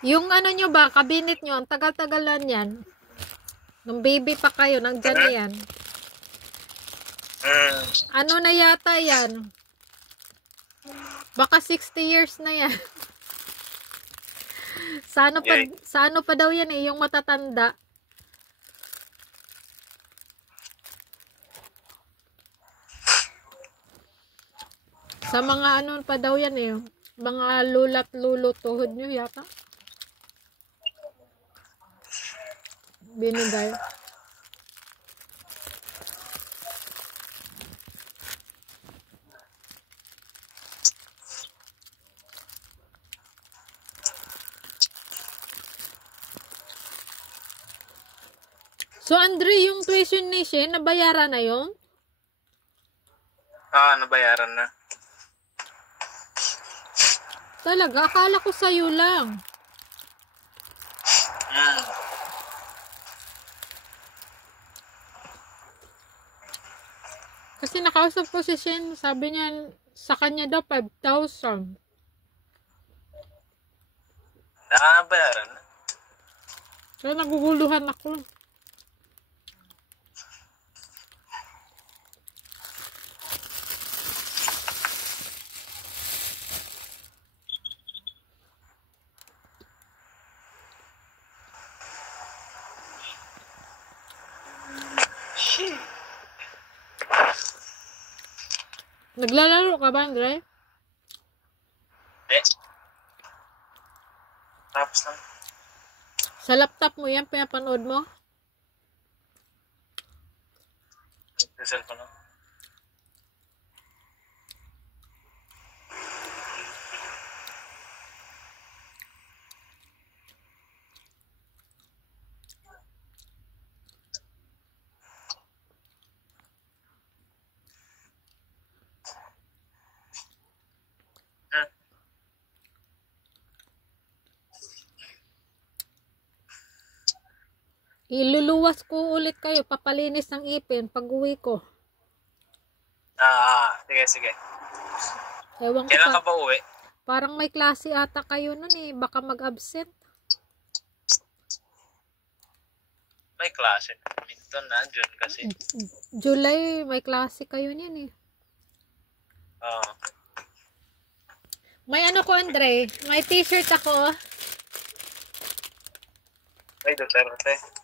Yung ano nyo ba, cabinet nyo, ang tagal-tagalan yan. Nung baby pa kayo, nandyan na yan. Ano na yata yan? Baka 60 years na yan. Sa ano pa daw yan eh, yung matatanda. Sa mga ano pa daw yan eh, mga lulat lulo tuhod nyo yata. Binigay. So, Andre, yung tuition ni Shen, nabayaran na yun? Nabayaran na. Talaga? Akala ko sa'yo lang. Kasi nakausap ko si Shen, sabi niya, sa kanya daw 5,000. Nabayaran na. So, naguguluhan ako. Naglalaro ka ba, Andre? Tapos na. Sa laptop mo yan, pinapanood mo? Sa cellphone na. Iluluwas ko ulit kayo, papalinis ng ipin pag uwi ko. Sige. Ewan ko Kailan ka ba uwi? Parang may klase ata kayo nun eh, baka mag-absent. May klase. Minton na, June kasi. July, may klase kayo niyan eh. May ano ko, Andre, may t-shirt ako. Ay, Duterte.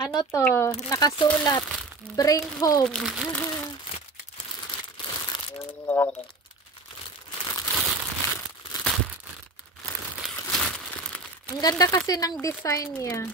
Ano to? Nakasulat. Bring home. Ang ganda kasi ng design niya.